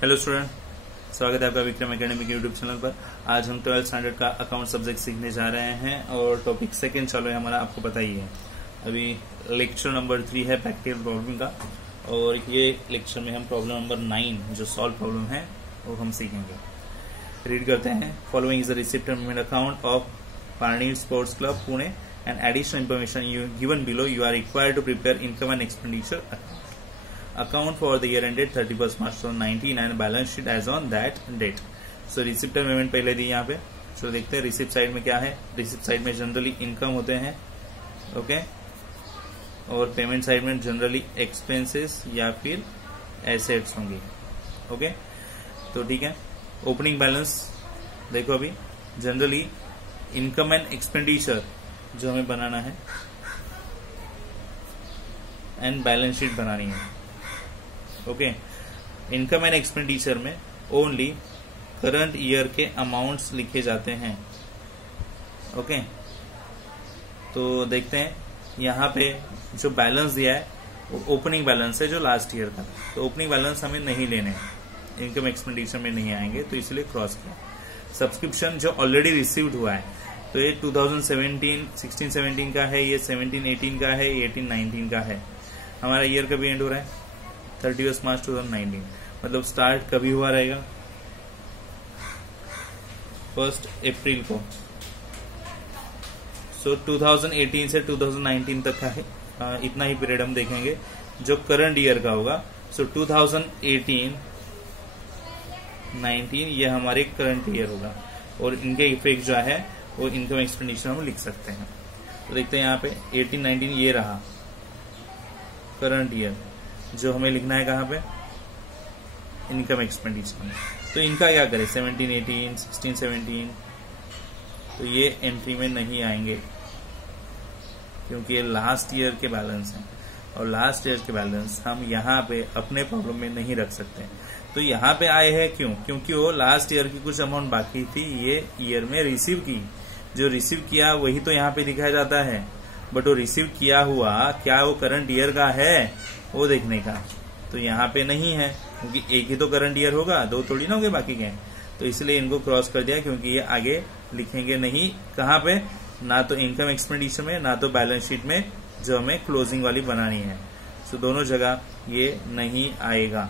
Hello student, स्वागत है आपका विक्रम एकेडमी के यूट्यूब चैनल पर। आज हम 12th स्टैंडर्ड का अकाउंट सब्जेक्ट सीखने जा रहे हैं और टॉपिक सेकंड चालू है हमारा, आपको पता ही है। अभी लेक्चर नंबर 3 है प्रैक्टिकल प्रॉब्लम का, और ये लेक्चर में हम प्रॉब्लम नंबर 9 जो सॉल्व प्रॉब्लम है वो हम सीखेंगे। रीड करते हैं। Following is the receipt and payment account of Parnir sports club Pune and additional information given below. You are required to prepare income and expenditure account for the year ended 31st March 2019 and balance sheet as on that date. So receipt and payment पहले दी यहाँ पे। So देखते हैं receipt side में क्या है। Receipt side में generally income होते हैं, ओके, और पेमेंट साइड में जनरली एक्सपेंसेस या फिर एसेट्स होंगे, ओके। तो ठीक है, ओपनिंग बैलेंस देखो। अभी जनरली इनकम एंड एक्सपेंडिचर जो हमें बनाना है एंड बैलेंस शीट बनानी है, ओके। इनकम एंड एक्सपेंडिचर में ओनली करंट ईयर के अमाउंट्स लिखे जाते हैं, ओके। तो देखते हैं यहाँ पे जो बैलेंस दिया है वो ओपनिंग बैलेंस है जो लास्ट ईयर का। तो ओपनिंग बैलेंस हमें नहीं लेने हैं, इनकम एक्सपेंडिचर में नहीं आएंगे, तो इसलिए क्रॉस किया। सब्सक्रिप्शन जो ऑलरेडी रिसीव्ड हुआ है, तो ये 2016-17 का है, ये 17-18 का है, ये 18-19 का है। हमारा ईयर कभी एंड हो रहा है 31 मार्च 2019, मतलब स्टार्ट कभी हुआ रहेगा 1 अप्रैल को। सो 2018 से 2019 तक का है, इतना ही पीरियड हम देखेंगे जो करंट ईयर का होगा। सो 2018-19 ये हमारे करंट ईयर होगा, और इनके इफेक्ट जो है वो इनकम एक्सपेंडिचर हम लिख सकते हैं। तो देखते हैं यहाँ पे 18-19 ये रहा करंट ईयर, जो हमें लिखना है कहाँ पे, इनकम एक्सपेंडिचर में। तो इनका क्या करें, 17-18, 16-17, तो ये एंट्री में नहीं आएंगे क्योंकि ये लास्ट ईयर के बैलेंस हैं, और लास्ट ईयर के बैलेंस हम यहाँ पे अपने प्रॉब्लम में नहीं रख सकते। तो यहाँ पे आए हैं क्यों, क्योंकि वो लास्ट ईयर की कुछ अमाउंट बाकी थी, ये ईयर में रिसीव की। जो रिसीव किया वही तो यहाँ पे दिखाया जाता है, बट वो रिसीव किया हुआ क्या वो करंट ईयर का है वो देखने का तो यहाँ पे नहीं है, क्योंकि एक ही तो करंट ईयर होगा, दो थोड़ी ना होंगे बाकी के। तो इसलिए इनको क्रॉस कर दिया, क्योंकि ये आगे लिखेंगे नहीं कहाँ पे, ना तो इनकम एक्सपेंडिचर में, ना तो बैलेंस शीट में जो हमें क्लोजिंग वाली बनानी है। सो दोनों जगह ये नहीं आएगा,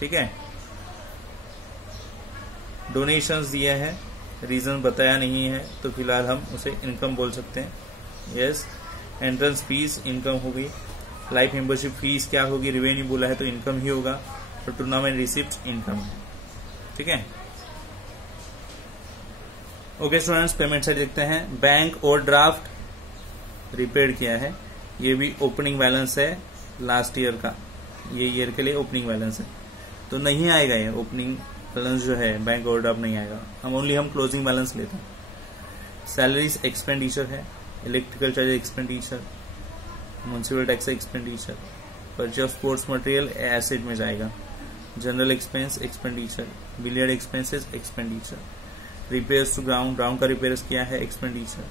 ठीक है। डोनेशंस दिया है, रीजन बताया नहीं है, तो फिलहाल हम उसे इनकम बोल सकते हैं। यस, एंट्रेंस फीस इनकम होगी, लाइफ मेंबरशिप फीस क्या होगी, रिवेन्यू बोला है तो इनकम ही होगा, और टूर्नामेंट रिसिप्ट इनकम है, ठीक है। ओके स्टूडेंट्स, पेमेंट साइड देखते हैं। बैंक और ड्राफ्ट रिपेड किया है, ये भी ओपनिंग बैलेंस है लास्ट ईयर का, ये ईयर के लिए ओपनिंग बैलेंस है, तो नहीं आएगा ये ओपनिंग बैलेंस जो है, बैंक ओवरड्राफ्ट नहीं आएगा। हम क्लोजिंग बैलेंस लेते हैं। सैलरीज एक्सपेंडिचर है, electrical charge expenditure, municipal tax expenditure, purchase sports material asset में जाएगा, general expense expenditure, billiard expenses expenditure, repairs to ground का रिपेयर्स किया है एक्सपेंडिचर,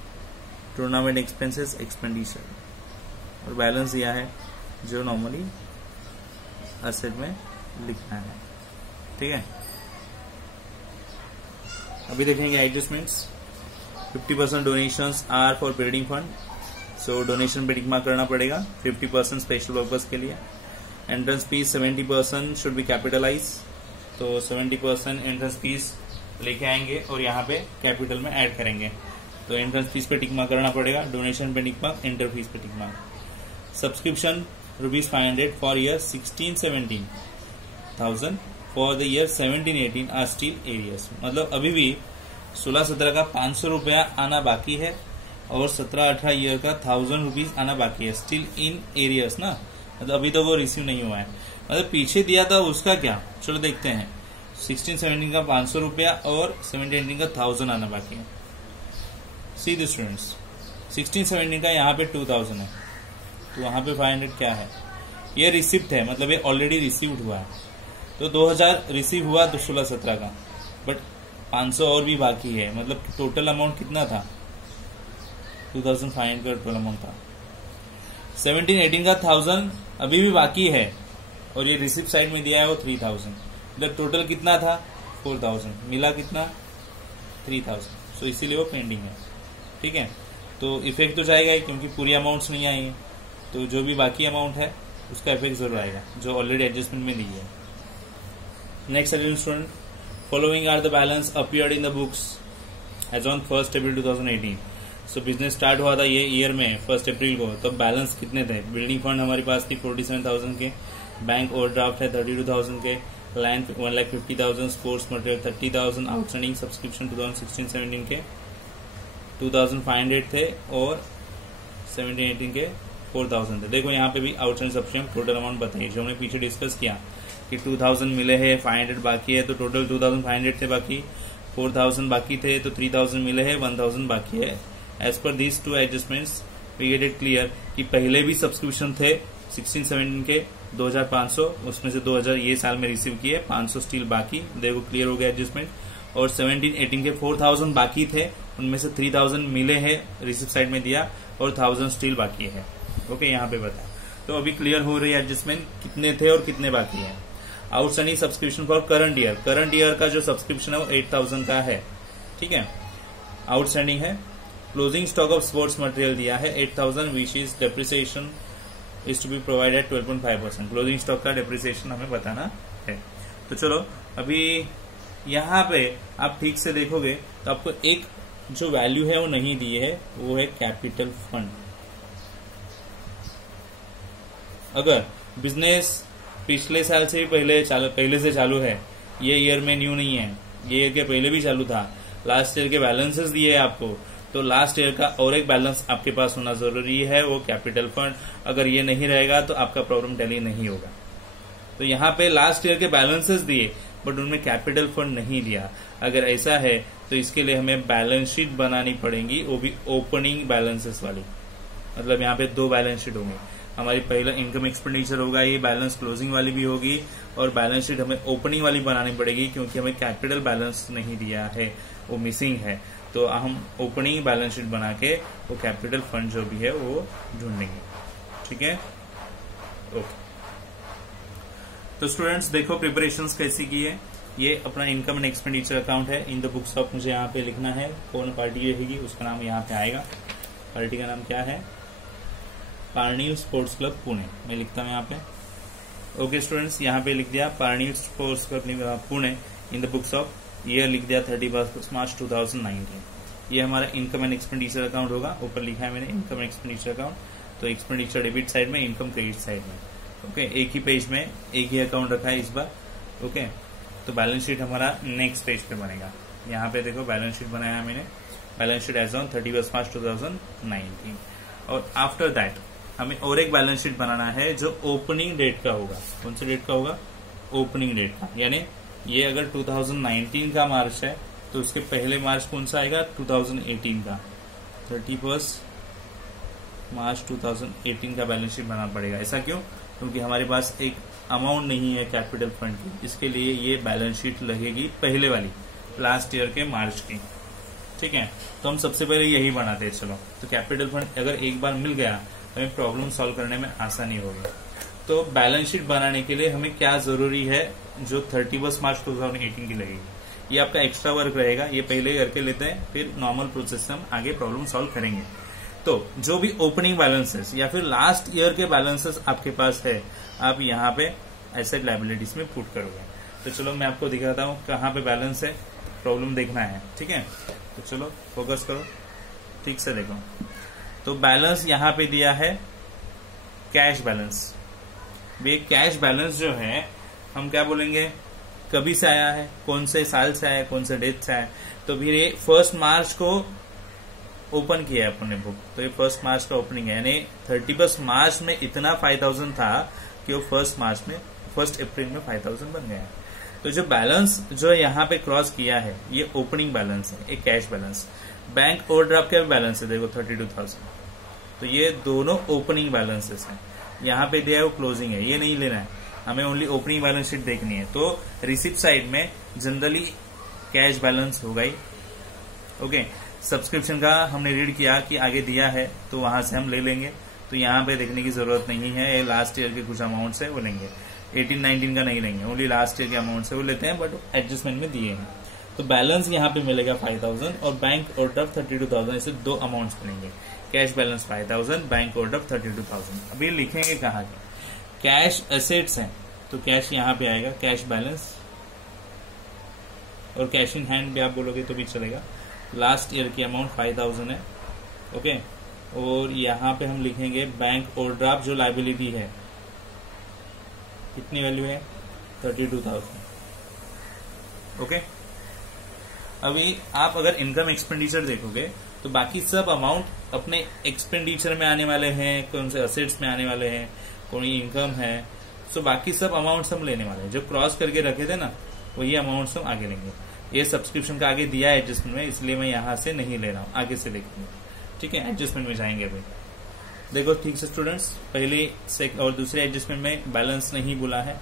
टूर्नामेंट एक्सपेंसेस एक्सपेंडिचर, और बैलेंस दिया है जो नॉर्मली एसेट में लिखना है, ठीक है। अभी देखेंगे adjustments. 50% donations are for building fund, so donation पे टिक मार्क करना पड़ेगा। 50% स्पेशल पर्पज के लिए। Entrance fees 70% should be capitalise, तो 70% एंट्रेंस फीस लेके आएंगे और यहाँ पे कैपिटल में ऐड करेंगे, तो एंट्रेंस फीस पे टिक मार्क करना पड़ेगा, डोनेशन पे टिक मार्क, एंटर फीस पे tick mark. Subscription ₹500 for year 16-17,000 for the year 17-18 are still arrears, मतलब अभी भी 16-17 का 500 रुपया आना बाकी है, और 17-18 ईयर का 1000 रुपीज आना बाकी है, स्टिल इन एरियस ना, मतलब अभी तो वो रिसीव नहीं हुआ है। मतलब पीछे दिया था उसका क्या, चलो देखते हैं। 16-17 का 500 रुपया और 17-18 का 1000 आना बाकी है। सी द स्टूडेंट्स, 16-17 का यहाँ पे 2000 है, तो वहां पे 500 क्या है, ये रिसिप्ट है, मतलब ये ऑलरेडी रिसीव्ड हुआ है। तो 2000 रिसीव हुआ तो 16-17 का, बट 500 और भी बाकी है, मतलब टोटल अमाउंट कितना था, 2500 का टोटल अमाउंट था। 17-18 का 1000 अभी भी बाकी है, और ये रिसिप्ट साइड में दिया है वो 3000, इधर टोटल कितना था 4000, मिला कितना 3000, सो इसीलिए वो पेंडिंग है। ठीक है, तो इफेक्ट तो जाएगा ही क्योंकि पूरी अमाउंट्स नहीं आई है, तो जो भी बाकी अमाउंट है उसका इफेक्ट जरूर आएगा जो ऑलरेडी एडजस्टमेंट में दी है। Next student, following are the balance appeared in the books as on 1 April 2018। So business start हुआ था ये ईयर में 1 अप्रैल को, तब बैलेंस कितने थे? बिल्डिंग फंड हमारे पास थी 47,000 के, बैंक ओवरड्राफ्ट है 32,000 के, land 1,50,000, sports material 30,000, outstanding subscription 2016-17 के 2,500 थे और 17-18 के 4,000 थे। देखो यहाँ पे भी आउटस्टैंडिंग सब्सक्रिप्शन टोटल अमाउंट बताइए, जो हमने पीछे डिस्कस किया कि 2,000 मिले हैं, 500 बाकी है, तो टोटल 2,500 थे, बाकी 4,000 बाकी थे, तो 3,000 मिले हैं, 1,000 बाकी है। As per these two adjustments we get it clear कि पहले भी सब्सक्रिप्शन थे 16-17 के 2,500, उसमें से 2,000 ये साल में रिसीव किए, 500 स्टील बाकी, देखो क्लियर हो गया एडजस्टमेंट। और 17-18 के 4,000 बाकी थे, उनमें से 3,000 मिले हैं, रिसीव साइड में दिया, और 1,000 स्टील बाकी है। ओके, यहाँ पे बता, तो अभी क्लियर हो रही है एडजस्टमेंट कितने थे और कितने बाकी है। Outstanding subscription for current year का जो सब्सक्रिप्शन है वो 8,000 का है। ठीक है, आउटस्टैंडिंग है। Closing stock of sports material दिया है 8,000, which is depreciation is to be provided 12.5%। Closing stock का डेप्रिसिएशन हमें बताना है। तो चलो अभी यहाँ पे आप ठीक से देखोगे तो आपको एक जो वैल्यू है वो नहीं दी है, वो है कैपिटल फंड। अगर बिजनेस पिछले साल से भी पहले से चालू है, ये ईयर में न्यू नहीं है, ये ईयर के पहले भी चालू था, लास्ट ईयर के बैलेंसेस दिए आपको, तो लास्ट ईयर का और एक बैलेंस आपके पास होना जरूरी है, वो कैपिटल फंड। अगर ये नहीं रहेगा तो आपका प्रॉब्लम टैली नहीं होगा। तो यहाँ पे लास्ट ईयर के बैलेंसेस दिए बट उनमें कैपिटल फंड नहीं दिया। अगर ऐसा है तो इसके लिए हमें बैलेंस शीट बनानी पड़ेगी, वो भी ओपनिंग बैलेंसेस वाली। मतलब यहाँ पे 2 बैलेंस शीट होंगी हमारी, पहला इनकम एक्सपेंडिचर होगा, ये बैलेंस क्लोजिंग वाली भी होगी, और बैलेंस शीट हमें ओपनिंग वाली बनानी पड़ेगी क्योंकि हमें कैपिटल बैलेंस नहीं दिया है, वो मिसिंग है। तो हम ओपनिंग बैलेंस शीट बना के वो कैपिटल फंड जो भी है वो ढूंढेंगे। ठीक है, ओके। तो स्टूडेंट्स देखो प्रिपरेशंस कैसी की है। ये अपना इनकम एंड एक्सपेंडिचर अकाउंट है। इन द बुक्स ऑफ मुझे यहाँ पे लिखना है, कौन पार्टी रहेगी उसका नाम यहाँ पे आएगा। पार्टी का नाम क्या है? पार्निल स्पोर्ट्स क्लब पुणे। मैं लिखता हूँ यहाँ पे। ओके स्टूडेंट्स, यहाँ पे लिख दिया Parnil sports club Pune. In the books of year लिख दिया 31 मार्च 2019। ये हमारा इनकम एंड एक्सपेंडिचर अकाउंट होगा। ऊपर लिखा है मैंने इनकम एंड एक्सपेंडिचर अकाउंट, तो एक्सपेंडिचर डेबिट साइड में, इनकम क्रेडिट साइड में। ओके, एक ही पेज में एक ही अकाउंट रखा है इस बार। ओके, तो बैलेंस शीट हमारा नेक्स्ट पेज पे बनेगा। यहाँ पे देखो बैलेंस शीट बनाया है मैंने, बैलेंस शीट एज ऑन 31 मार्च 2019। और आफ्टर दैट हमें और एक बैलेंस शीट बनाना है जो ओपनिंग डेट का होगा। कौन सी डेट का होगा? ओपनिंग डेट का। यानी ये अगर 2019 का मार्च है तो उसके पहले मार्च कौन सा आएगा? 2018 का। 31 मार्च 2018 का बैलेंस शीट बनाना पड़ेगा। ऐसा क्यों? क्योंकि हमारे पास एक अमाउंट नहीं है कैपिटल फंड की, इसके लिए ये बैलेंस शीट लगेगी पहले वाली, लास्ट ईयर के मार्च की। ठीक है, तो हम सबसे पहले यही बनाते हैं। चलो, तो कैपिटल फंड अगर एक बार मिल गया हमें प्रॉब्लम सॉल्व करने में आसानी होगी। तो बैलेंस शीट बनाने के लिए हमें क्या जरूरी है, जो 31 मार्च 2018 की लगेगी। ये आपका एक्स्ट्रा वर्क रहेगा, ये पहले करके लेते हैं, फिर नॉर्मल प्रोसेस से हम आगे प्रॉब्लम सॉल्व करेंगे। तो जो भी ओपनिंग बैलेंसेस या फिर लास्ट ईयर के बैलेंसेस आपके पास है, आप यहाँ पे एसेट लायबिलिटीज में पुट करोगे। तो चलो मैं आपको दिखाता हूँ कहाँ पे बैलेंस है, प्रॉब्लम देखना है। ठीक है, तो चलो फोकस करो, ठीक से देखो। तो बैलेंस यहाँ पे दिया है कैश बैलेंस। ये कैश बैलेंस जो है हम क्या बोलेंगे, कभी से आया है, कौन से साल से आया है, कौन से डेट से आया है। तो फिर ये 1 मार्च को ओपन किया है अपने बुक, तो ये 1 मार्च का ओपनिंग है। यानी 31 मार्च में इतना 5,000 था कि वो 1 अप्रैल में 5,000 बन गया। तो जो बैलेंस जो यहाँ पे क्रॉस किया है ये ओपनिंग बैलेंस है, एक कैश बैलेंस। बैंक ओवरड्राफ्ट का बैलेंस है, देखो 32,000। तो ये दोनों ओपनिंग बैलेंसेस हैं। यहाँ पे दिया है वो क्लोजिंग है, ये नहीं लेना है, हमें ओनली ओपनिंग बैलेंस शीट देखनी है। तो रिसिप्ट साइड में जनरली कैश बैलेंस होगा ही। ओके, सब्सक्रिप्शन का हमने रीड किया कि आगे दिया है तो वहां से हम ले लेंगे, तो यहाँ पे देखने की जरूरत नहीं है। ये लास्ट ईयर के कुछ अमाउंट्स है वो लेंगे। 18-19 का नहीं लेंगे, ओनली लास्ट ईयर के अमाउंट से वो लेते हैं, बट एडजस्टमेंट में दिए हैं। तो बैलेंस यहाँ पे मिलेगा 5000 और बैंक ओवरड्राफ्ट 32,000, ऐसे दो अमाउंट्स बनेंगे। Cash balance 5000, bank overdraft 32,000। अभी लिखेंगे कहाँ के, कैश एसेट्स हैं तो कैश यहाँ पे आएगा, कैश बैलेंस, और कैश इन हैंड भी आप बोलोगे तो भी चलेगा। लास्ट ईयर की अमाउंट 5000 है, ओके। और यहाँ पे हम लिखेंगे बैंक ओवरड्राफ्ट जो लाइबिलिटी है, कितनी वैल्यू है, 32,000, ओके। अभी आप अगर इनकम एक्सपेंडिचर देखोगे तो बाकी सब अमाउंट अपने एक्सपेंडिचर में आने वाले हैं, कौन से असेट्स में आने वाले हैं, कोई इनकम है, तो बाकी सब अमाउंट्स हम लेने वाले हैं। जो क्रॉस करके रखे थे ना वही अमाउंट्स हम आगे लेंगे। ये सब्सक्रिप्शन का आगे दिया है एडजस्टमेंट में, इसलिए मैं यहाँ से नहीं ले रहा हूँ, आगे से देखेंगे, ठीक है। एडजस्टमेंट में जाएंगे अभी, देखो ठीक से स्टूडेंट्स, पहले और दूसरे एडजस्टमेंट में बैलेंस नहीं बोला है,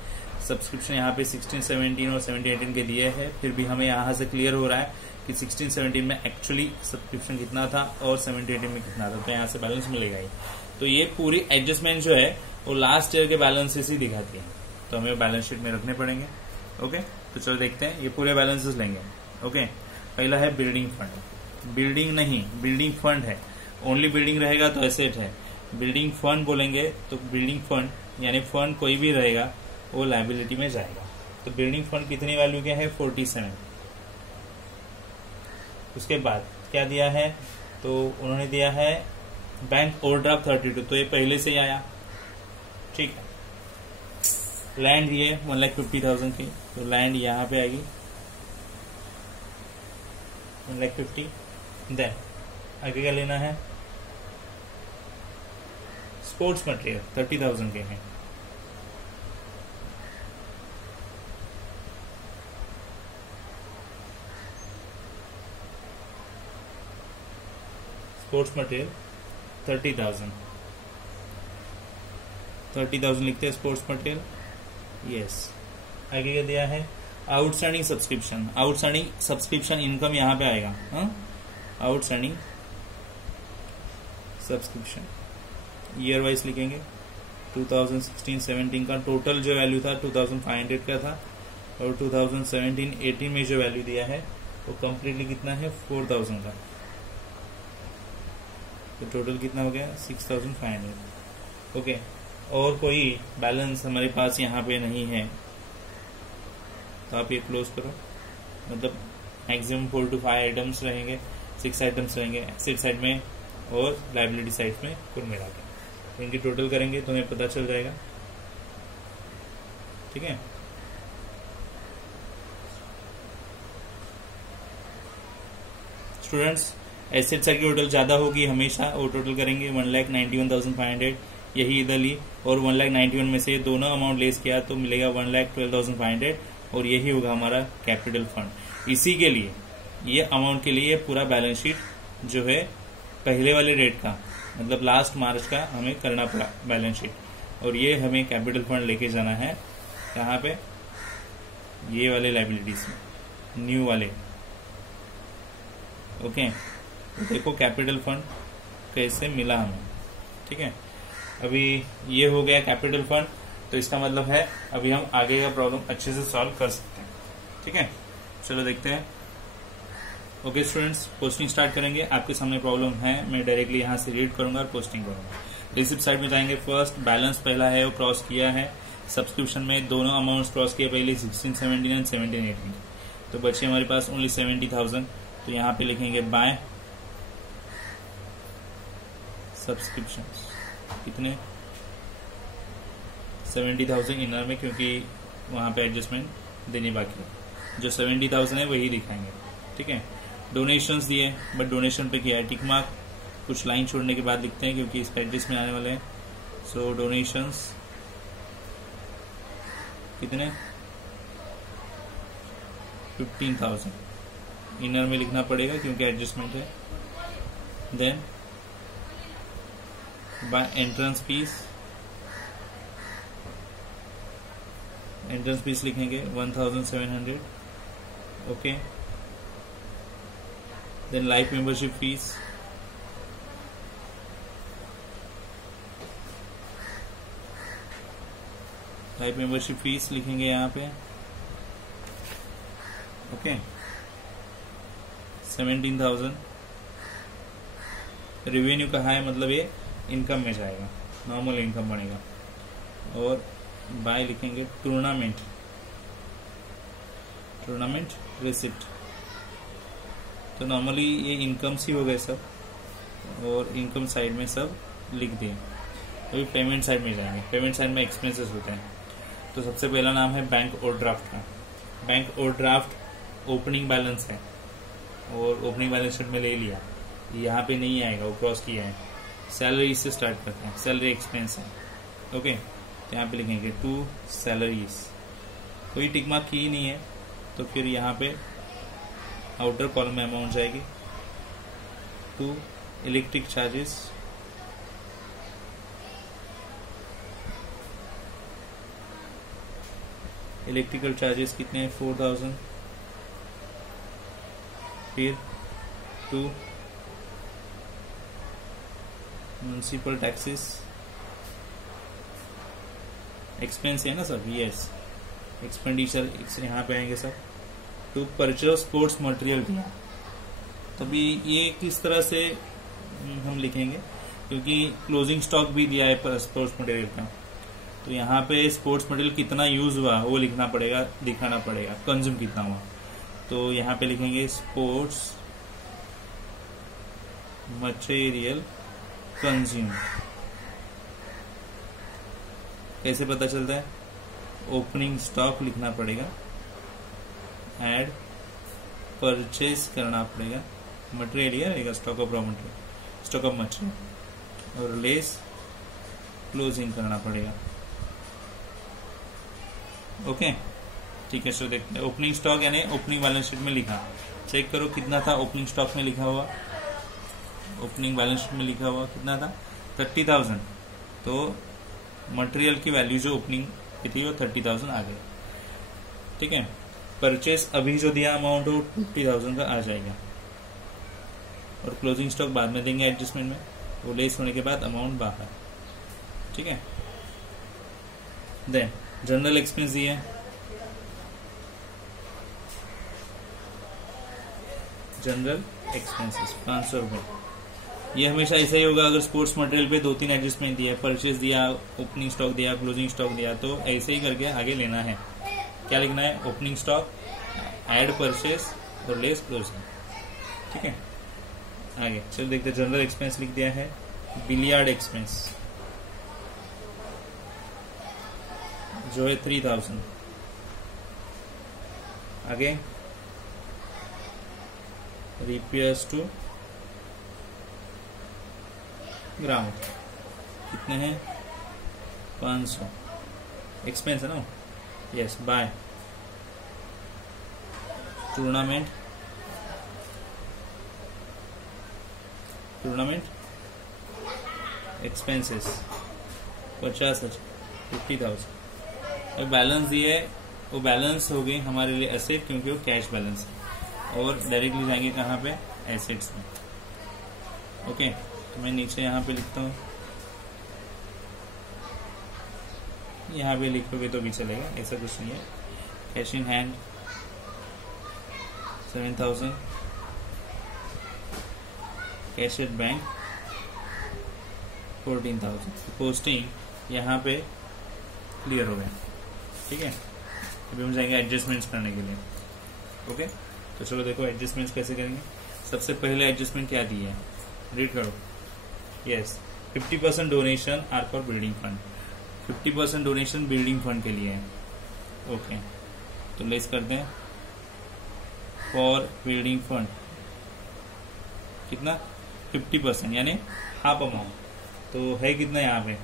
सब्सक्रिप्शन यहाँ पे 16, 17 और 17, 18 के दिए हैं। फिर भी हमें यहाँ से क्लियर हो रहा है कि 16, 17 में एक्चुअली सब्सक्रिप्शन कितना था और 17, 18 में कितना था, तो यहाँ से बैलेंस मिलेगा ही। तो ये पूरी एडजस्टमेंट जो है वो लास्ट ईयर के बैलेंसेस ही दिखाती है, तो हमें बैलेंस शीट में रखने पड़ेंगे, ओके। तो चलो देखते हैं, ये पूरे बैलेंसेस लेंगे, ओके। पहला है बिल्डिंग फंड, बिल्डिंग नहीं बिल्डिंग फंड है, ओनली बिल्डिंग रहेगा तो एसेट है। बिल्डिंग फंड बोलेंगे तो बिल्डिंग फंड यानी फंड कोई भी रहेगा वो लायबिलिटी में जाएगा। तो बिल्डिंग फंड कितनी वैल्यू के है, 47। उसके बाद क्या दिया है, तो उन्होंने दिया है बैंक ओवरड्राफ्ट 32, तो ये पहले से ही आया, ठीक है। लैंड ये 1,50,000 की, तो लैंड यहाँ पे आएगी 1,50,000। देन आगे क्या लेना है, स्पोर्ट्स मटेरियल 30,000 के हैं, स्पोर्ट्स मटेरियल 30,000 लिखते हैं स्पोर्ट्स मटेरियल, यस। आगे क्या दिया है, outstanding subscription, outstanding subscription income यहाँ पे आएगा, आउटस्टैंडिंग सब्सक्रिप्शन ईयर वाइज लिखेंगे। 2016-17 का टोटल जो वैल्यू था 2,500 का था, और 2017-18 में जो वैल्यू दिया है वो कम्प्लीटली कितना है, 4,000 का, तो टोटल कितना हो गया, 6,500, ओके। और कोई बैलेंस हमारे पास यहाँ पे नहीं है, तो आप ये क्लोज करो, मतलब मैक्सिमम 4 to 5 आइटम्स रहेंगे, 6 आइटम्स रहेंगे एसेट साइड में और लायबिलिटी साइड में कुल मिला के, तो इनकी टोटल करेंगे तो हमें पता चल जाएगा, ठीक है। स्टूडेंट्स, एसेट साइड की टोटल ज्यादा होगी हमेशा, वो टोटल करेंगे 1,91,500, यही इधर ली, और 1,91,000 में से दोनों अमाउंट लेस किया तो मिलेगा 1,12,500, और यही होगा हमारा कैपिटल फंड। इसी के लिए ये अमाउंट के लिए पूरा बैलेंस शीट जो है पहले वाले डेट का, मतलब लास्ट मार्च का हमें करना पड़ा बैलेंस शीट, और ये हमें कैपिटल फंड लेके जाना है कहाँ पे, ये वाले लायबिलिटीज में, न्यू वाले, ओके। तो देखो कैपिटल फंड कैसे मिला हमें, ठीक है। अभी ये हो गया कैपिटल फंड, तो इसका मतलब है अभी हम आगे का प्रॉब्लम अच्छे से सॉल्व कर सकते हैं, ठीक है। चलो देखते हैं, ओके स्टूडेंट्स, पोस्टिंग स्टार्ट करेंगे। आपके सामने प्रॉब्लम है, मैं डायरेक्टली यहाँ से रीड करूंगा और पोस्टिंग करूंगा। रिसिप्ट साइड में जाएंगे, फर्स्ट बैलेंस पहला है वो क्रॉस किया है, सब्सक्रिप्शन में दोनों अमाउंट्स क्रॉस किए पहले, 16-17 एंड 17-18, तो बचे हमारे पास ओनली 70,000, तो यहाँ पे लिखेंगे बाय सब्सक्रिप्शन, कितने 70,000 इनर में, क्योंकि वहां पे एडजस्टमेंट देने बाकी है, जो 70,000 है वही दिखाएंगे, ठीक है। डोनेशंस दिए, बट डोनेशन पे किया है टिक मार्क, कुछ लाइन छोड़ने के बाद लिखते हैं क्योंकि इस पे एडजस्टमेंट आने वाले हैं। सो डोनेशंस कितने 15,000 इनर में लिखना पड़ेगा क्योंकि एडजस्टमेंट है। देन बाय एंट्रेंस फीस लिखेंगे 1,700, okay. Then life membership fees, type membership fees लिखेंगे यहाँ पे, ओके 17,000। रेवेन्यू कहाँ है, मतलब ये इनकम में जाएगा, नॉर्मल इनकम बनेगा। और बाय लिखेंगे टूर्नामेंट रिसिप्ट। तो नॉर्मली ये इनकम्स ही हो गए सब, और इनकम साइड में सब लिख दिए। अभी पेमेंट साइड में जाएंगे। पेमेंट साइड में एक्सपेंसेस होते हैं। तो सबसे पहला नाम है बैंक ओवरड्राफ्ट का। बैंक ओवरड्राफ्ट ओपनिंग बैलेंस है, और ओपनिंग बैलेंस शीट में ले लिया, यहाँ पे नहीं आएगा, वो क्रॉस किया है। सैलरी से स्टार्ट करते हैं, सैलरी एक्सपेंस है, ओके। तो यहाँ पे लिखेंगे टू सैलरीज, कोई टिक मार्क की ही नहीं है, तो फिर यहाँ पे आउटर कॉलम में अमाउंट जाएगी। To electric charges, electrical charges कितने हैं, 4,000। फिर टू म्युनिसिपल टैक्सेस, एक्सपेंस है ना सब, यस एक्सपेंडिचर यहाँ पे आएंगे सब। टू परचेज स्पोर्ट्स मटेरियल दिया, तभी ये किस तरह से हम लिखेंगे, क्योंकि क्लोजिंग स्टॉक भी दिया है स्पोर्ट्स मटेरियल का। तो यहाँ पे स्पोर्ट्स मटेरियल कितना यूज हुआ वो लिखना पड़ेगा, दिखाना पड़ेगा, कंज्यूम कितना हुआ। तो यहाँ पे लिखेंगे स्पोर्ट्स मटेरियल कंज्यूम। कैसे पता चलता है, ओपनिंग स्टॉक लिखना पड़ेगा, ऐड परचेज करना पड़ेगा, मटेरियल ही रहेगा, stock of raw material, stock of material, और लेस क्लोजिंग करना पड़ेगा, ओके। ठीक है, सो देखते हैं। ओपनिंग स्टॉक यानी ओपनिंग बैलेंस शीट में लिखा, चेक करो कितना था ओपनिंग स्टॉक में लिखा हुआ, ओपनिंग बैलेंस शीट में लिखा हुआ कितना था, 30,000। तो मटेरियल की वैल्यू जो ओपनिंग की थी वो 30,000 आ गई, ठीक है। परचेस अभी जो दिया अमाउंट वो 50,000 का आ जाएगा, और क्लोजिंग स्टॉक बाद में देंगे एडजस्टमेंट में, वो लेस होने के बाद अमाउंट बाहर, ठीक है। देन जनरल एक्सपेंस दिए, जनरल एक्सपेंसेस 500 रुपए। ये हमेशा ऐसा ही होगा, अगर स्पोर्ट्स मटेरियल पे 2-3 एडजस्टमेंट दिया, परचेज दिया, ओपनिंग स्टॉक दिया, क्लोजिंग स्टॉक दिया, तो ऐसे ही करके आगे लेना है। क्या लिखना है, ओपनिंग स्टॉक, ऐड परचेज और लेस क्लोजिंग, ठीक है। आगे चलो देखते हैं। जनरल एक्सपेंस लिख दिया है, बिलियार्ड एक्सपेंस जो है 3,000। आगे रिपेयर्स टू ग्राउंड कितने हैं, 500 एक्सपेंस है ना, यस। Bye tournament expenses 50,000, 50,000। अब बैलेंस दिए, वो बैलेंस हो गए हमारे लिए एसेट, क्योंकि वो कैश बैलेंस है, और डायरेक्टली जाएंगे कहाँ पे, एसेट्स में, ओके। तो मैं नीचे यहाँ पे लिखता हूँ, यहाँ पे लिखोगे तो भी चलेगा, ऐसा कुछ नहीं है। Cash in hand 7,000, cash at bank 14,000। Posting यहाँ पे क्लियर हो गया, ठीक है। अभी हम जाएंगे एडजस्टमेंट्स करने के लिए, ओके। तो चलो देखो एडजस्टमेंट्स कैसे करेंगे। सबसे पहले एडजस्टमेंट क्या दी है, रीड करो, yes 50% donation are for building fund. 50% donation building fund के लिए है, ओके। तो लेस करते हैं, फॉर बिल्डिंग फंड कितना, 50% यानी हाफ अमाउंट। तो है कितना यहाँ पे,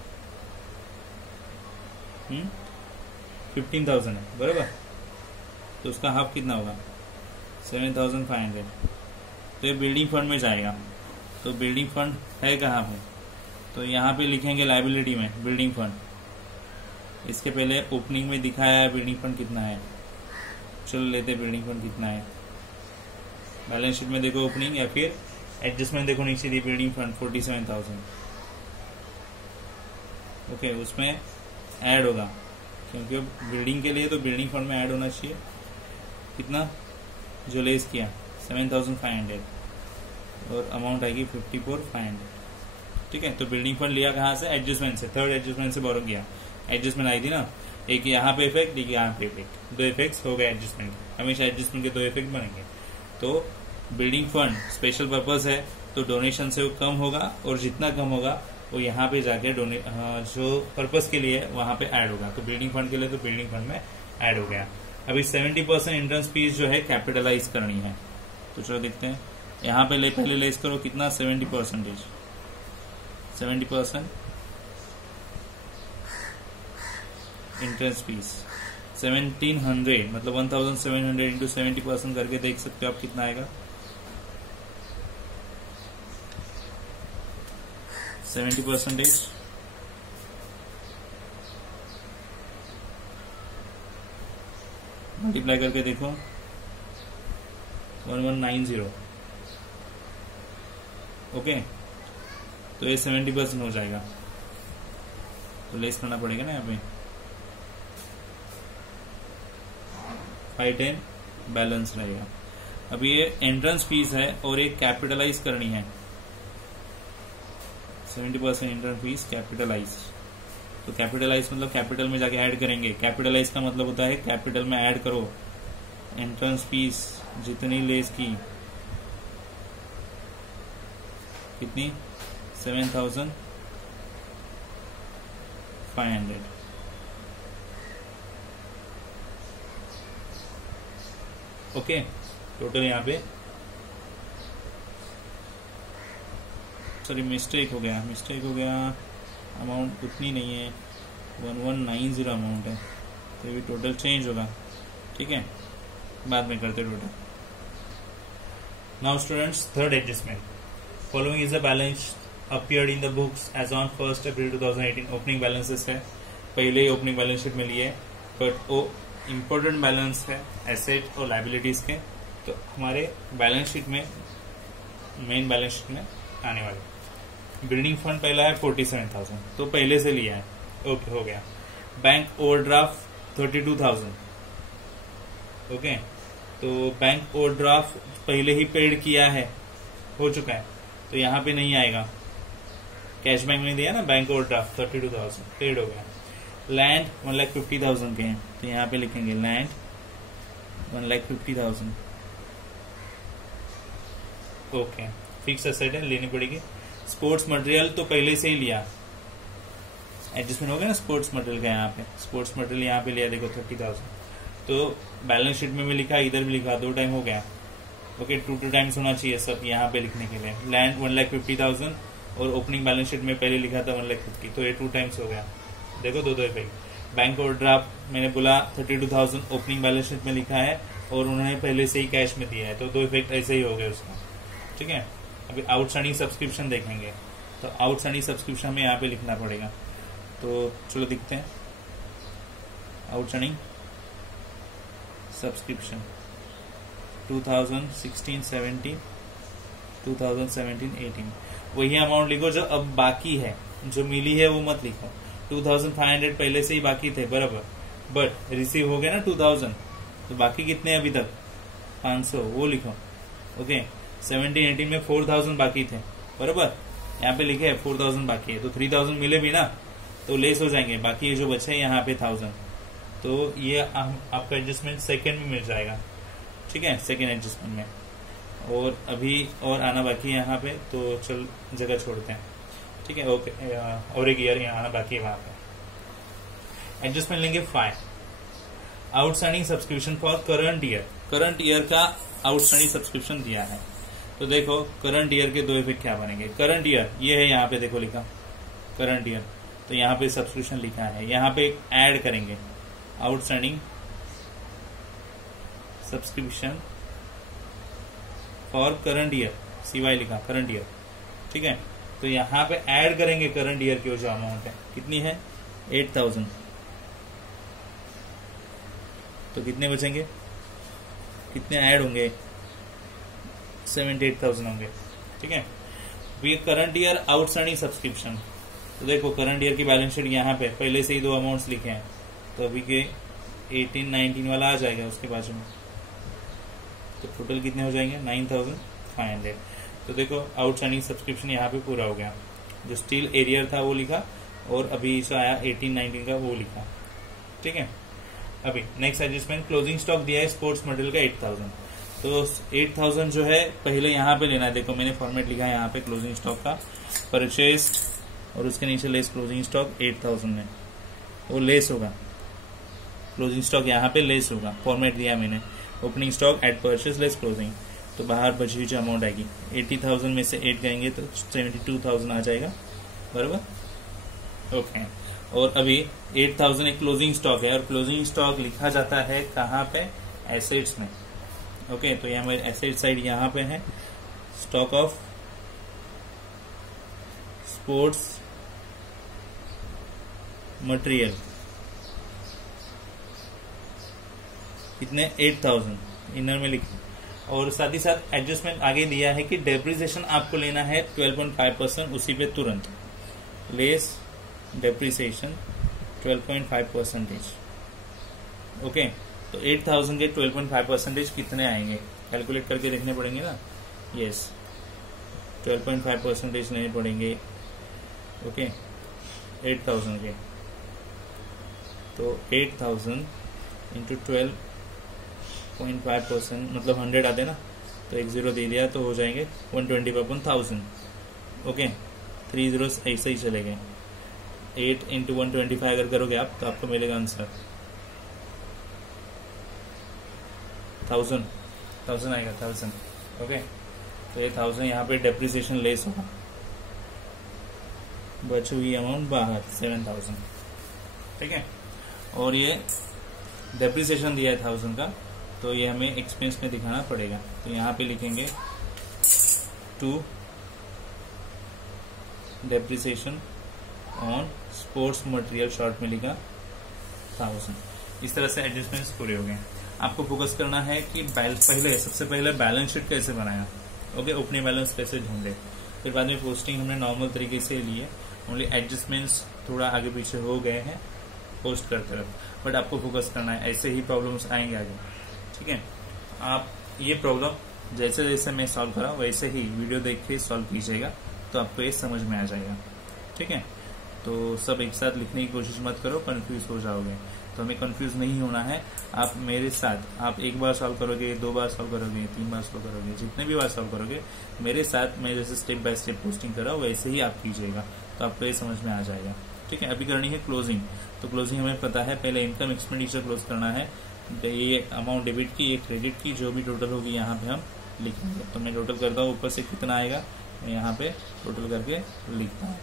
15,000 है, बराबर। तो उसका हाफ कितना होगा, 7,500। तो ये बिल्डिंग फंड में जाएगा। तो बिल्डिंग फंड है कहाँ पे, तो यहाँ पे लिखेंगे लाइबिलिटी में बिल्डिंग फंड। इसके पहले ओपनिंग में दिखाया है बिल्डिंग फंड कितना है, चलो लेते बिल्डिंग फंड कितना है। बैलेंस शीट में देखो ओपनिंग, या फिर एडजस्टमेंट देखो नीचे दी बिल्डिंग फंड 47,000, ओके। उसमें ऐड होगा क्योंकि अब बिल्डिंग के लिए तो बिल्डिंग फंड में ऐड होना चाहिए। कितना जो लेस किया 7,500 और अमाउंट आएगी 54,500। ठीक है, तो बिल्डिंग फंड लिया कहाँ से? एडजस्टमेंट से, थर्ड एडजस्टमेंट से बोरो किया। एडजस्टमेंट आई थी ना, एक यहाँ पे इफेक्ट, एक यहाँ पे इफेक्ट, दो इफेक्ट्स हो गए एडजस्टमेंट। हमेशा एडजस्टमेंट के दो इफेक्ट बनेंगे। तो बिल्डिंग फंड स्पेशल पर्पज है, तो डोनेशन से वो कम होगा, और जितना कम होगा वो यहाँ पे जाके जो पर्पज के लिए वहां पे ऐड होगा। तो बिल्डिंग फंड के लिए तो बिल्डिंग फंड में ऐड हो गया। अभी 70% एंट्रेंस फीस जो है कैपिटलाइज करनी है। तो चलो देखते हैं, यहाँ पे पहले लेस करो कितना 70% इंट्रेंस फीस 1700, मतलब 1700 इंटू 70% करके देख सकते हो आप कितना आएगा। 70% मल्टीप्लाई करके देखो 1190। ओके, तो ये 70% हो जाएगा। तो लेस करना पड़ेगा ना यहाँ पे 510 बैलेंस रहेगा। अब ये एंट्रेंस फीस है और एक कैपिटलाइज करनी है। 70% एंट्रेंस फीस कैपिटलाइज, तो कैपिटलाइज मतलब कैपिटल में जाके ऐड करेंगे। कैपिटलाइज का मतलब होता है कैपिटल में ऐड करो। एंट्रेंस फीस जितनी लेस की, कितनी 7,500। ओके, टोटल यहाँ पे सॉरी मिस्टेक हो गया, अमाउंट उतनी नहीं है, 1190 अमाउंट है, तो भी टोटल चेंज होगा। ठीक है, बाद में करते total. Now students, third adjustment, following is the balance appeared in the books as on 1 April 2018। Opening balances है, पहले ही ओपनिंग बैलेंस शीट में लिए, बट वो इम्पोर्टेंट बैलेंस है एसेट और लाइबिलिटीज के, तो हमारे बैलेंस शीट में, मेन बैलेंस शीट में आने वाले। बिल्डिंग फंड पहला है 47,000, तो पहले से लिया है। ओके, हो गया। Bank overdraft 32,000। ओके, तो बैंक ओवरड्राफ्ट पहले ही पेड किया है, हो चुका है, तो यहाँ पे नहीं आएगा। कैश बैंक में दिया ना बैंक ओवरड्राफ्ट 32,000, पेड हो गया। लैंड 1,50,000 के हैं, तो यहाँ पे लिखेंगे लैंड 1,50,000। ओके, फिक्स एसेट है, लेनी पड़ेगी। स्पोर्ट्स मटेरियल तो पहले से ही लिया, एडजस्टमेंट हो गया ना स्पोर्ट्स मटेरियल का। यहाँ पे स्पोर्ट्स मटेरियल यहाँ पे लिया, देखो 30,000, तो बैलेंस शीट में भी लिखा, इधर भी लिखा, 2 टाइम हो गया। ओके, 2 टाइम्स होना चाहिए सब यहाँ पे लिखने के लिए। लैंड 1,50,000 और ओपनिंग बैलेंस शीट में पहले लिखा था 1,50,000, तो ये 2 टाइम्स हो गया। देखो, दो इफेक्ट। बैंक ओवरड्राफ्ट मैंने बोला 32,000 ओपनिंग बैलेंस शीट में लिखा है और उन्होंने पहले से ही कैश में दिया है, तो 2 इफेक्ट ऐसे ही हो गए उसका। ठीक है, अभी आउटस्टैंडिंग सब्सक्रिप्शन देखेंगे, तो आउटस्टैंडिंग सब्सक्रिप्शन में यहाँ पे लिखना पड़ेगा। तो चलो दिखते हैं, आउटस्टैंडिंग सब्सक्रिप्शन 2016-17, 2017-18, वही अमाउंट लिखो जो अब बाकी है, जो मिली है वो मत लिखो। 2,500 पहले से ही बाकी थे बराबर, बट रिसीव हो गया ना 2,000, तो बाकी कितने अभी तक 500, वो लिखो। ओके, 17-18 में 4,000 बाकी थे बराबर, यहाँ पे लिखे 4,000 बाकी है, तो 3,000 मिले भी ना, तो लेस हो जाएंगे, बाकी जो बचे हैं यहाँ पे 1,000, तो ये आपका एडजस्टमेंट सेकेंड में मिल जाएगा। ठीक है, सेकेंड एडजस्टमेंट में, और अभी और आना बाकी है यहाँ पे, तो चल जगह छोड़ते हैं। ठीक है, ओके, और एक ईयर यहाँ आना बाकी है वहां पे। एडजस्टमेंट लेंगे 5, outstanding subscription for current year. Current year का आउटस्टैंडिंग सब्सक्रिप्शन दिया है, तो देखो करंट ईयर के 2 इफेक्ट क्या बनेंगे। करंट ईयर ये है, यहाँ पे देखो लिखा करंट ईयर, तो यहाँ पे सब्सक्रिप्शन लिखा है, यहाँ पे ऐड करेंगे outstanding subscription for current year, CY लिखा करंट ईयर। ठीक है, तो यहाँ पे ऐड करेंगे करंट ईयर की जो अमाउंट है, कितनी है 8,000, तो कितने बचेंगे, कितने ऐड होंगे 78,000 होंगे। ठीक है, ये करंट ईयर आउटस्टैंडिंग सब्सक्रिप्शन, तो देखो करंट ईयर की बैलेंस शीट यहाँ पे पहले से ही 2 अमाउंट्स लिखे हैं, तो अभी के 18-19 वाला आ जाएगा उसके बाजू में, तो टोटल कितने हो जाएंगे 9,500। तो देखो आउटस्टैंडिंग सब्सक्रिप्शन यहाँ पे पूरा हो गया। जो स्टील एरियर था वो लिखा और अभी जो आया 18-19 का वो लिखा। ठीक है, अभी नेक्स्ट एडजस्टमेंट, क्लोजिंग स्टॉक दिया है स्पोर्ट्स मटेरियल का 8,000। तो 8,000 जो है पहले यहाँ पे लेना है। देखो मैंने फॉर्मेट लिखा है यहाँ पे क्लोजिंग स्टॉक का, परचेज और उसके नीचे लेस क्लोजिंग स्टॉक 8,000 में, वो लेस होगा। क्लोजिंग स्टॉक यहाँ पे लेस होगा, फॉर्मेट दिया मैंने, opening stock at purchase less closing. तो बाहर बची हुई जो अमाउंट आएगी 80,000 में से 8 करेंगे तो 72,000 आ जाएगा, बराबर। ओके, और अभी 8,000 एक क्लोजिंग स्टॉक है और क्लोजिंग स्टॉक लिखा जाता है कहाँ पे, एसेट्स में। ओके, तो यहाँ मेरे एसेट साइड यहाँ पे है, स्टॉक ऑफ स्पोर्ट्स मटेरियल कितने 8,000 इनर में लिखे। और साथ ही साथ एडजस्टमेंट आगे दिया है कि डेप्रिसिएशन आपको लेना है 12.5% उसी पे तुरंत, लेस डेप्रिसिएशन 12.5%। ओके, तो 8,000 के 12.5% कितने आएंगे कैलकुलेट करके देखने पड़ेंगे ना। यस, 12.5% लेने पड़ेंगे। ओके, 8,000 के, तो 8,000 इंटू 12.5% मतलब 100 आते ना, तो एक जीरो दे दिया तो हो जाएंगे 125,000। ओके, 3 zeros ऐसे ही चले गए। 8 इंटू 125 अगर करोगे आप तो आपको मिलेगा आंसर 1000 आएगा, 1000। ओके, तो ये 1000 यहाँ पे डेप्रिसिएशन लेस होगा, बची हुई अमाउंट बाहर 7,000। ठीक है, और ये डेप्रिसिएशन दिया है 1000 का, तो ये हमें एक्सपेंस में दिखाना पड़ेगा। तो यहाँ पे लिखेंगे to depreciation on sports material, short में लिखा 1000। इस तरह से एडजस्टमेंट्स पूरे हो गए। आपको फोकस करना है कि सबसे पहले बैलेंस शीट कैसे बनाया, ओके, ओपनिंग बैलेंस कैसे ढूंढे, फिर बाद में पोस्टिंग हमने नॉर्मल तरीके से लिए, ओनली एडजस्टमेंट्स थोड़ा आगे पीछे हो गए हैं पोस्ट कर तरफ, बट आपको फोकस करना है, ऐसे ही प्रॉब्लम्स आएंगे आगे। ठीक है, आप ये प्रॉब्लम जैसे जैसे मैं सॉल्व करा वैसे ही वीडियो देख के सॉल्व कीजिएगा, तो आपको ये समझ में आ जाएगा। ठीक है, तो सब एक साथ लिखने की कोशिश मत करो, कंफ्यूज हो जाओगे। तो हमें कंफ्यूज नहीं होना है। आप मेरे साथ, आप एक बार सॉल्व करोगे, 2 बार सॉल्व करोगे, 3 बार सॉल्व करोगे, जितने भी बार सॉल्व करोगे मेरे साथ मैं जैसे स्टेप बाय स्टेप पोस्टिंग कर रहा हूँ वैसे ही आप कीजिएगा, तो आपको ये समझ में आ जाएगा। ठीक है, अभी करनी है क्लोजिंग। तो क्लोजिंग हमें पता है, पहले इनकम एक्सपेंडिचर क्लोज करना है। ये अमाउंट डेबिट की, ये क्रेडिट की, जो भी टोटल होगी यहाँ पे हम लिखेंगे। तो मैं टोटल करता हूँ, ऊपर से कितना आएगा मैं यहाँ पे टोटल करके लिखता हूँ।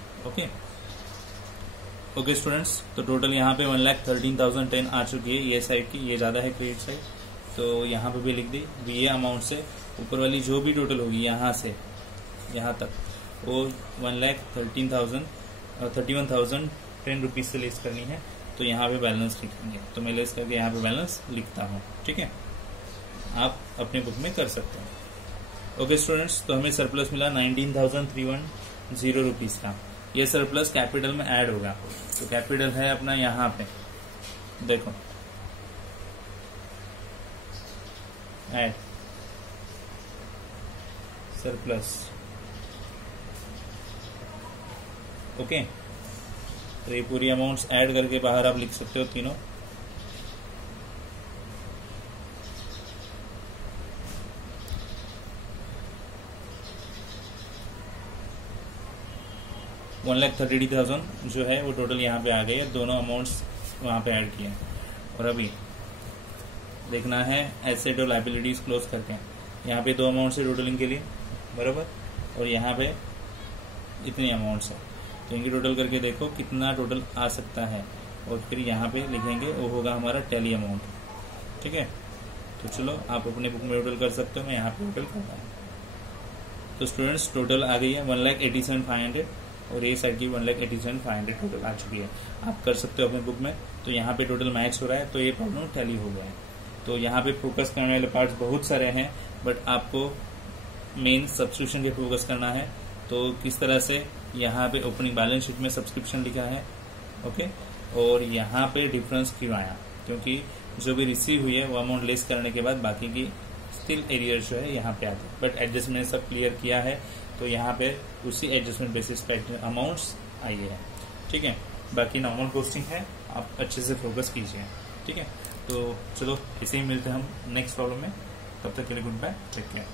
ओके स्टूडेंट्स, तो टोटल यहाँ पे 1,13,010 आ चुकी है ये साइड की, ये ज्यादा है क्रेडिट साइड, तो यहाँ पे भी लिख दी। ये अमाउंट से ऊपर वाली जो भी टोटल होगी यहाँ से यहाँ तक वो 1,31,010 रुपीज से लेस करनी है, तो यहाँ पे बैलेंस लिखेंगे। तो मैं लेस करके यहाँ पे बैलेंस लिखता हूँ। ठीक है, आप अपने बुक में कर सकते हैं। ओके स्टूडेंट्स, तो हमें सरप्लस मिला 19,310 रुपीज का। ये सरप्लस कैपिटल में ऐड होगा, तो कैपिटल है अपना यहाँ पे, देखो ऐड सरप्लस। ओके, तो ये पूरी अमाउंट्स ऐड करके बाहर आप लिख सकते हो तीनों। $1,30,000 जो है वो टोटल यहाँ पे आ गई है, दोनों अमाउंट्स वहाँ पे ऐड किए। और अभी देखना है एसेट और लाइबिलिटीज क्लोज करके, यहाँ पे 2 अमाउंट्स है टोटलिंग के लिए, बराबर, और यहाँ पे इतनी अमाउंट्स है, तो इनकी टोटल करके देखो कितना टोटल आ सकता है, और फिर यहाँ पे लिखेंगे वो होगा हमारा टैली अमाउंट। ठीक है, तो चलो आप अपने बुक में टोटल कर सकते हो, मैं यहाँ पे टोटल करता हूँ। तो स्टूडेंट्स टोटल आ गई है 1,87,500 और ये साइड की 1,87,500 टोटल आ चुकी है। आप कर सकते हो अपने बुक में। तो यहाँ पे टोटल मैच हो रहा है, तो ये प्रॉब्लम टैली हो गया है। तो यहाँ पे फोकस करने वाले पार्ट्स बहुत सारे हैं, बट आपको मेन सब्सक्रिप्शन पे फोकस करना है। तो किस तरह से यहाँ पे ओपनिंग बैलेंस शीट में सब्सक्रिप्शन लिखा है, ओके, और यहाँ पे डिफरेंस क्यों आया, क्योंकि जो भी रिसीव हुई है वो अमाउंट लेस करने के बाद बाकी की स्टिल एरियर जो है यहाँ पे आते हैं, बट एडजस्टमेंट सब क्लियर किया है तो यहाँ पे उसी एडजस्टमेंट बेसिस पे अमाउंट्स आई है। ठीक है, बाकी नॉर्मल कोस्टिंग है, आप अच्छे से फोकस कीजिए। ठीक है, तो चलो इसे ही मिलते हैं हम नेक्स्ट प्रॉब्लम में, तब तक के लिए गुड बाय, टेक केयर।